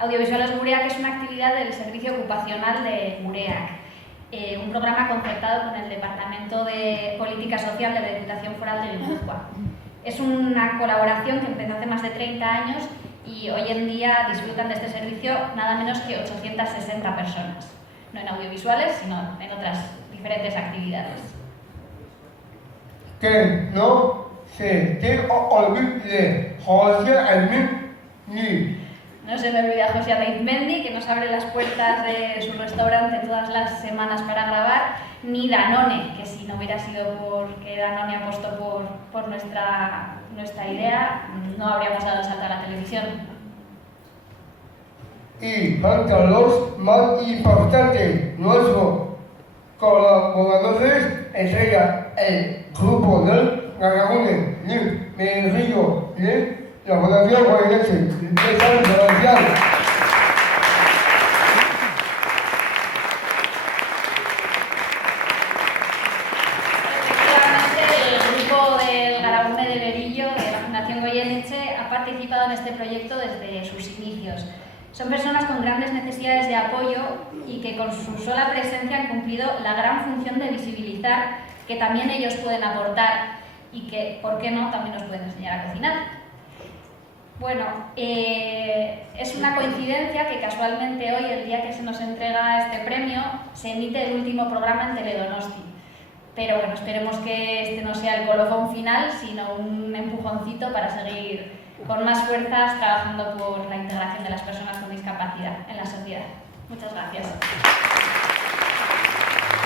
Audiovisuales Gureak es una actividad del Servicio Ocupacional de Gureak, un programa concertado con el Departamento de Política Social de la Diputación Foral de Guipúzcoa. Es una colaboración que empezó hace más de 30 años y hoy en día disfrutan de este servicio nada menos que 860 personas, no en audiovisuales, sino en otras diferentes actividades. Que no se te olvide José Aizmendi. No se me olvida José Aizmendi, que nos abre las puertas de su restaurante todas las semanas para grabar, ni Danone, que si no hubiera sido porque Danone apostó por nuestra idea, no habríamos dado el salto a la televisión. Y falta los más importantes, nuestros colaboradores, estrella el grupo del Garagune, el Menrillo, la Fundación Guayaneche de San Sebastián. Efectivamente, el grupo del Garagune de Berillo, de la Fundación Goyeneche, ha participado en este proyecto desde sus inicios. Son personas con grandes necesidades de apoyo y que con su sola presencia han cumplido la gran función de visibilizar que también ellos pueden aportar y que, ¿por qué no?, también nos pueden enseñar a cocinar. Bueno, es una coincidencia que casualmente hoy, el día que se nos entrega este premio, se emite el último programa en Teledonosti. Pero bueno, esperemos que este no sea el colofón final, sino un empujoncito para seguir con más fuerzas trabajando por la integración de las personas con discapacidad en la sociedad. Muchas gracias.